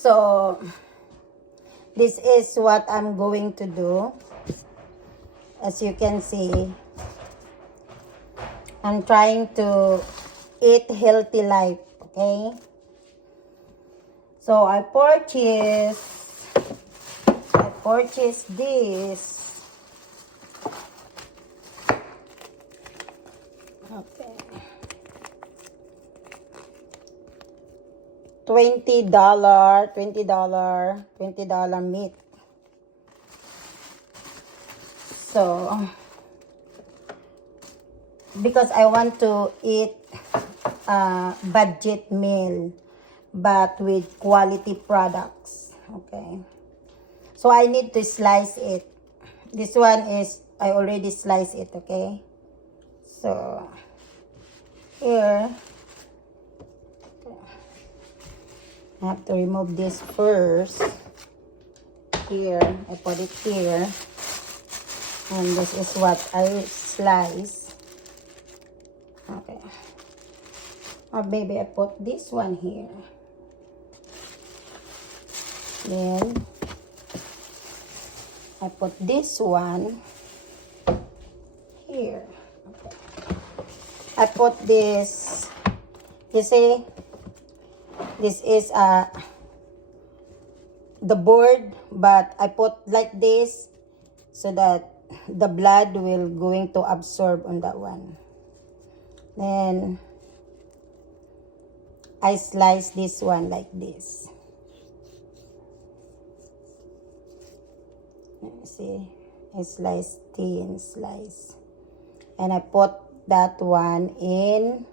So, this is what I'm going to do. As you can see, I'm trying to eat healthy life, okay? So, I purchased this. Okay. $20 meat. So, because I want to eat a budget meal, but with quality products. Okay. So, I need to slice it. This one is, I already sliced it, okay? So, here, I have to remove this first. Here, I put it here. And this is what I slice. Okay. Or maybe I put this one here. Then, I put this one here. Okay. I put this, you see, this is the board, but I put like this so that the blood will going to absorb on that one. Then I slice this one like this. Let me see. I slice thin slice. And I put that one in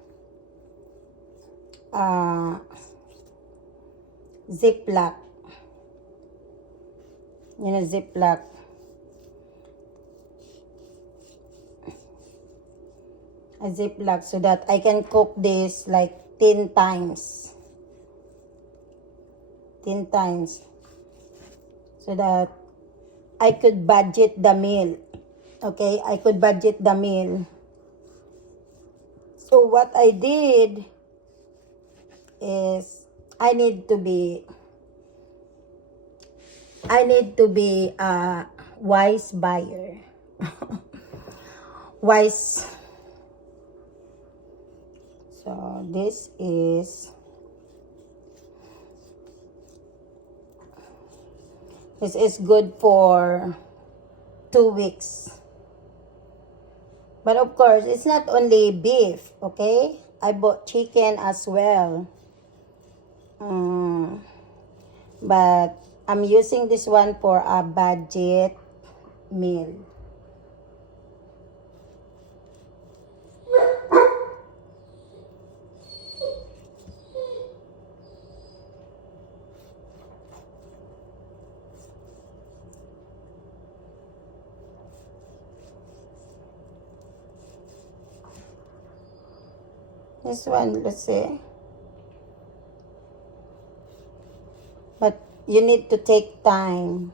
Ziploc. You know, Ziploc. A Ziploc so that I can cook this like 10 times. 10 times. So that I could budget the meal. Okay, I could budget the meal. So what I did is I need to be a wise buyer. Wise. So this is good for 2 weeks. But of course, it's not only beef, okay? I bought chicken as well. But I'm using this one for a budget meal. This one, let's see. But you need to take time.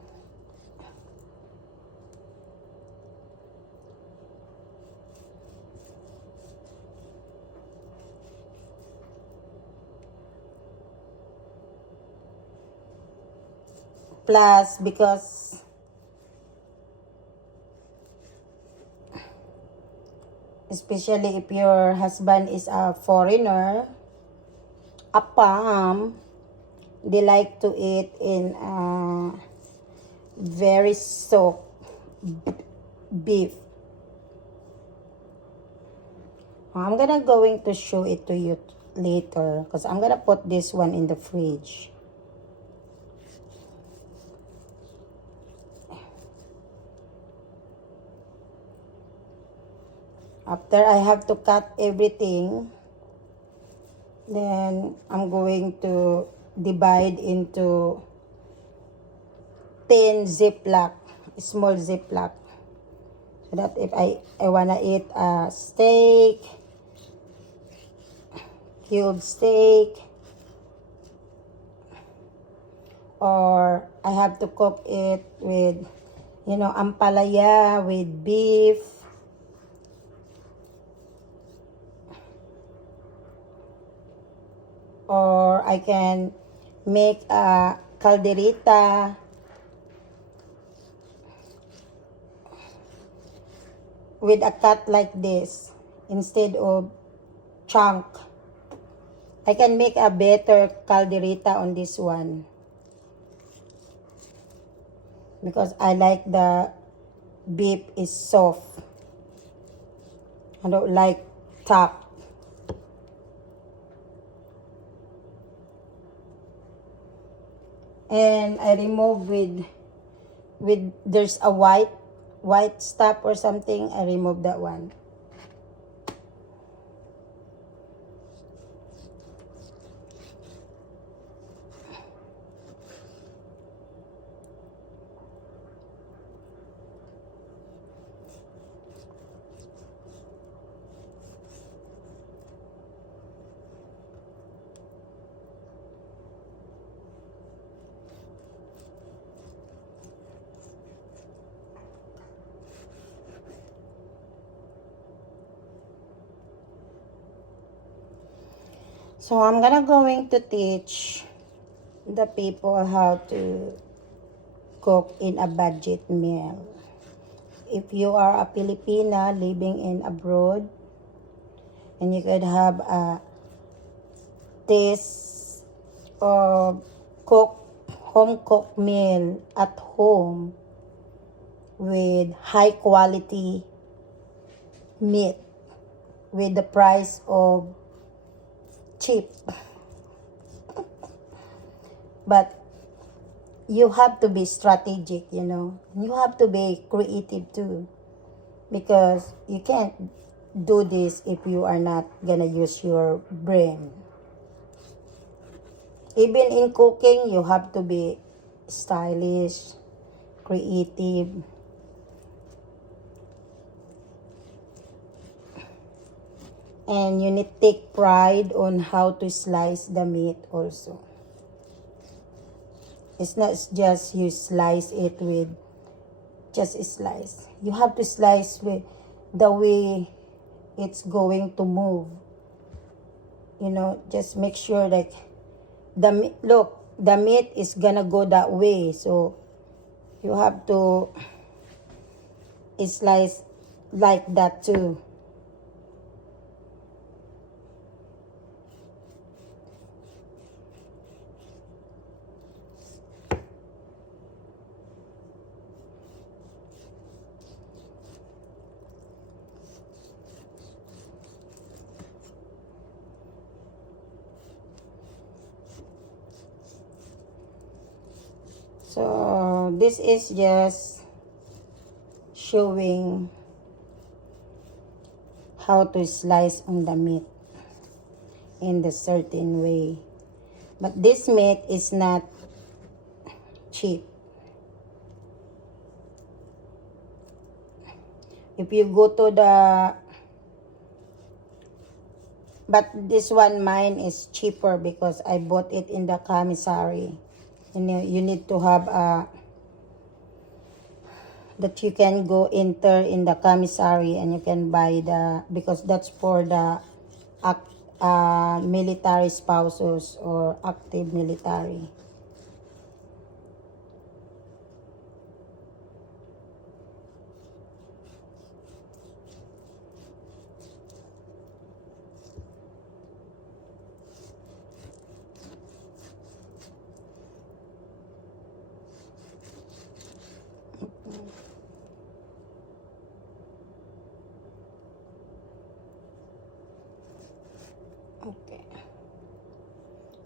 Plus, because especially if your husband is a foreigner, a palm, they like to eat in very soaked beef. I'm going to show it to you later because I'm gonna put this one in the fridge. After I have to cut everything, then I'm going to divide into 10 Ziploc, small Ziploc. So that if I wanna eat a steak, cube steak, or I have to cook it with, you know, ampalaya with beef, or I can make a calderita with a cut like this instead of chunk. I can make a better calderita on this one because I like the beef is soft. I don't like tough. And I remove with there's a white stuff or something. I remove that one. So I'm going to teach the people how to cook in a budget meal. If you are a Filipina living in abroad, and you could have a taste of home cooked meal at home with high quality meat with the price of cheap. But you have to be strategic, you know. You have to be creative too, because you can't do this if you are not gonna use your brain. Even in cooking, you have to be stylish, creative. And you need to take pride on how to slice the meat also. It's not just you slice it with just a slice. You have to slice with the way it's going to move. You know, just make sure that the meat is gonna go that way. So you have to slice like that too. So this is just showing how to slice on the meat in the certain way. But this meat is not cheap. If you go to but this one, mine is cheaper because I bought it in the commissary. You need to have that you can go enter in the commissary and you can buy because that's for the military spouses or active military. Okay.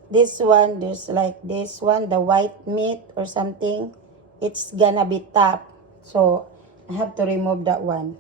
This one, there's like this one, the white meat or something. It's gonna be tough. So I have to remove that one.